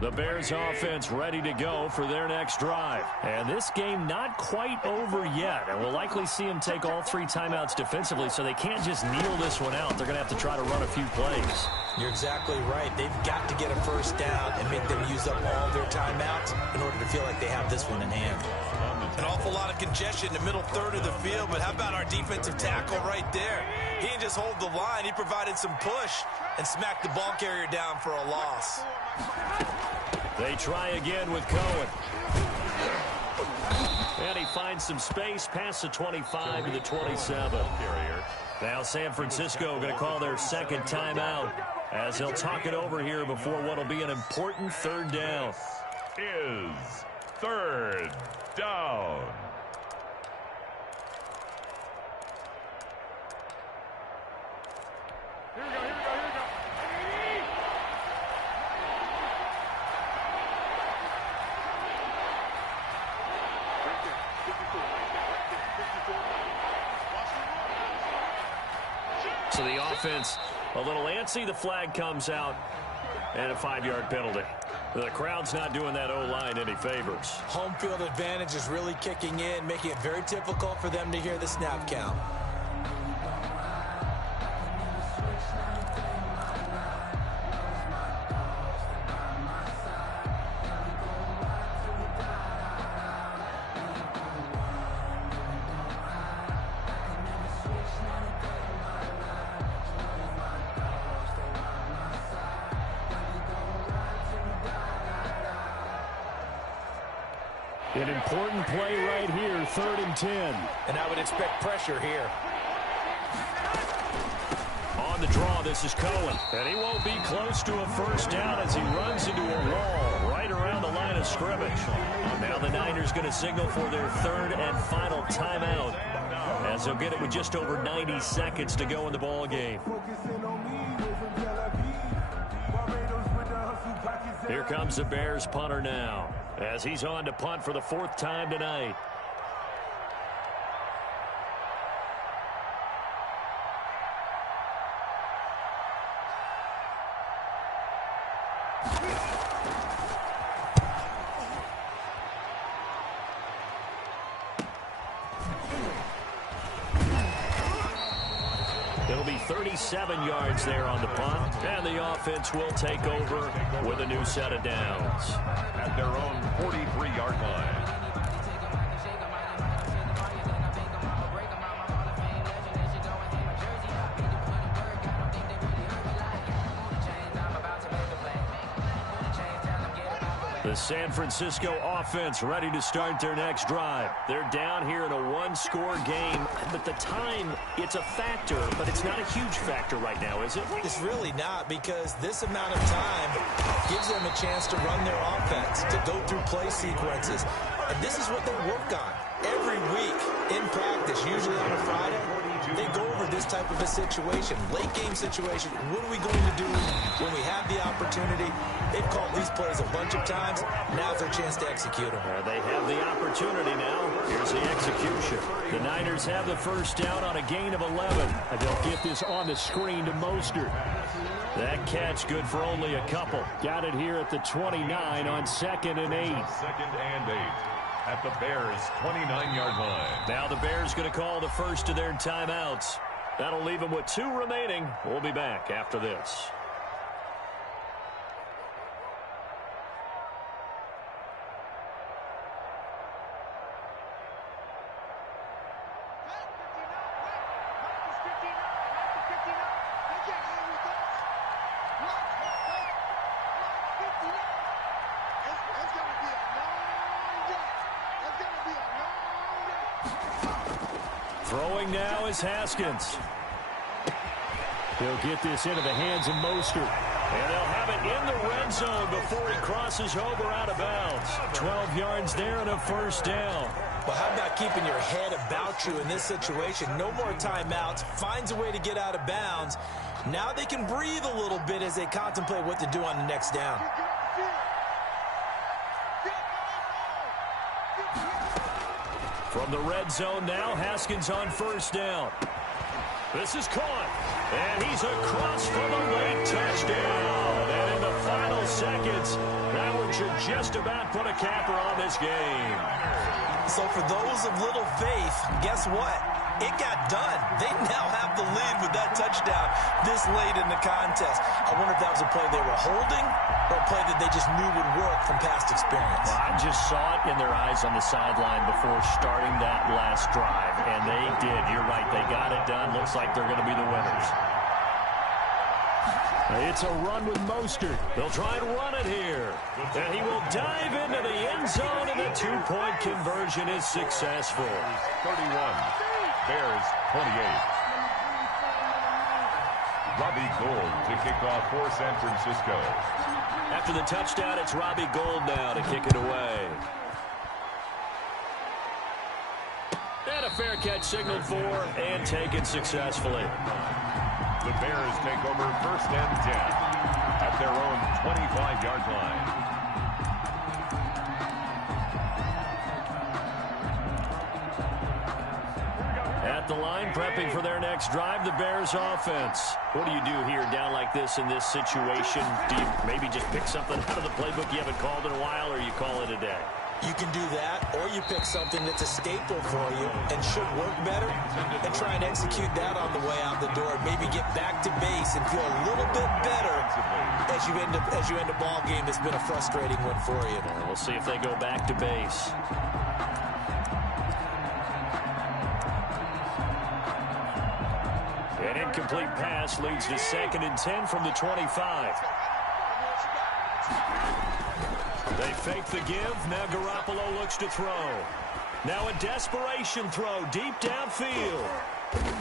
The Bears offense ready to go for their next drive. And this game not quite over yet. And we'll likely see them take all 3 timeouts defensively, so they can't just kneel this one out. They're going to have to try to run a few plays. You're exactly right. They've got to get a 1st down and make them use up all their timeouts in order to feel like they have this one in hand. An awful lot of congestion in the middle third of the field, but how about our defensive tackle right there? He didn't just hold the line. He provided some push and smacked the ball carrier down for a loss. They try again with Cohen. And he finds some space past the 25 to the 27. Now San Francisco going to call their 2nd timeout as they'll talk it over here before what will be an important 3rd down. Is 3rd down. Here we go, here we go, here we go. So the offense a little antsy. The flag comes out and a 5-yard penalty. The crowd's not doing that O-line any favors. Home field advantage is really kicking in, making it very difficult for them to hear the snap count. An important play right here, 3rd and 10. And I would expect pressure here. On the draw, this is Cohen. And he won't be close to a 1st down as he runs into a wall right around the line of scrimmage. Now the Niners going to signal for their 3rd and final timeout, as they'll get it with just over 90 seconds to go in the ball game. Here comes the Bears punter now, as he's on to punt for the 4th time tonight. It'll be 37 yards there on the punt, and the offense will take over with a new set of downs. At their own 43-yard line. The San Francisco offense ready to start their next drive. They're down here in a 1-score game, but the time, it's a factor, but it's not a huge factor right now, is it? It's really not, because this amount of time gives them a chance to run their offense, to go through play sequences. And this is what they work on every week in practice, usually on a Friday. they go over this type of a situation, late game situation. What are we going to do when we have the opportunity? They've called these plays a bunch of times. Now's their chance to execute them. They have the opportunity now. Here's the execution. The Niners have the first down on a gain of 11. And they'll get this on the screen to Mostert. That catch good for only a couple. Got it here at the 29 on 2nd and 8. 2nd and 8 at the Bears' 29-yard line. Now the Bears going to call the first of their timeouts. That'll leave them with 2 remaining. We'll be back after this. Throwing now is Haskins. He'll get this into the hands of Mostert. And they'll have it in the red zone before he crosses over out of bounds. 12 yards there and a first down. Well, how about keeping your head about you in this situation? No more timeouts. Finds a way to get out of bounds. Now they can breathe a little bit as they contemplate what to do on the next down. From the red zone now, Haskins on first down. This is caught. And he's across for the late touchdown. And in the final seconds, that one should just about put a capper on this game. So for those of little faith, guess what? It got done. They now have the lead with that touchdown this late in the contest. I wonder if that was a play they were holding or a play that they just knew would work from past experience. Well, I just saw it in their eyes on the sideline before starting that last drive, and they did. You're right. They got it done. Looks like they're going to be the winners. It's a run with Mostert. They'll try and run it here. And he will dive into the end zone, and the two-point conversion is successful. 31. Bears 28. Robbie Gould to kick off for San Francisco. After the touchdown, it's Robbie Gould now to kick it away. And a fair catch signaled for and taken successfully. The Bears take over 1st and 10 at their own 25-yard line. At the line, prepping for their next drive, the Bears offense. What do you do here down like this in this situation? Do you maybe just pick something out of the playbook you haven't called in a while, or you call it a day? You can do that, or you pick something that's a staple for you and should work better and try and execute that on the way out the door. Maybe get back to base and feel a little bit better as you end a ball game that's been a frustrating one for you. We'll see if they go back to base. An incomplete pass leads to 2nd and 10 from the 25. They fake the give. Now Garoppolo looks to throw. Now a desperation throw deep downfield.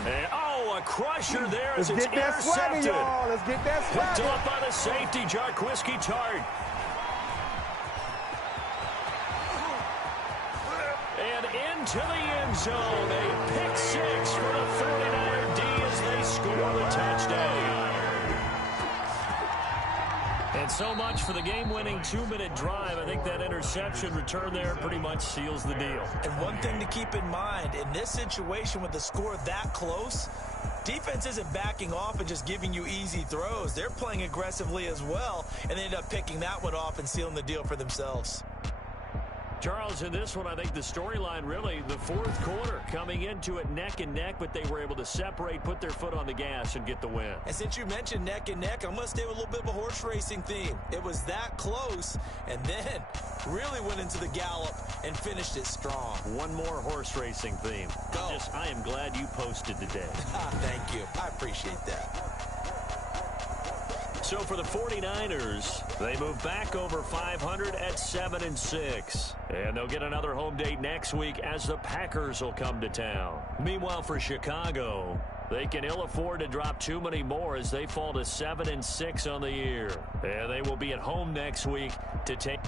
And, a crusher there as it's intercepted. Let's get that swagger. Picked off by the safety, Jarquiski Tart. And into the end zone. A pick 6 for the 49er D as they score the touchdown. And so much for the game-winning 2-minute drive. I think that interception return there pretty much seals the deal. And one thing to keep in mind, in this situation with the score that close, defense isn't backing off and just giving you easy throws. They're playing aggressively as well, and they end up picking that one off and sealing the deal for themselves. Charles, in this one, I think the storyline really, the fourth quarter, coming into it neck and neck, but they were able to separate, put their foot on the gas, and get the win. And since you mentioned neck and neck, I'm going to stay with a little bit of a horse racing theme. It was that close, and then really went into the gallop and finished it strong. One more horse racing theme. Go. I am glad you posted today. Thank you. I appreciate that. So for the 49ers, they move back over 500 at 7-6. And they'll get another home date next week as the Packers will come to town. Meanwhile, for Chicago, they can ill afford to drop too many more as they fall to 7-6 on the year. And they will be at home next week to take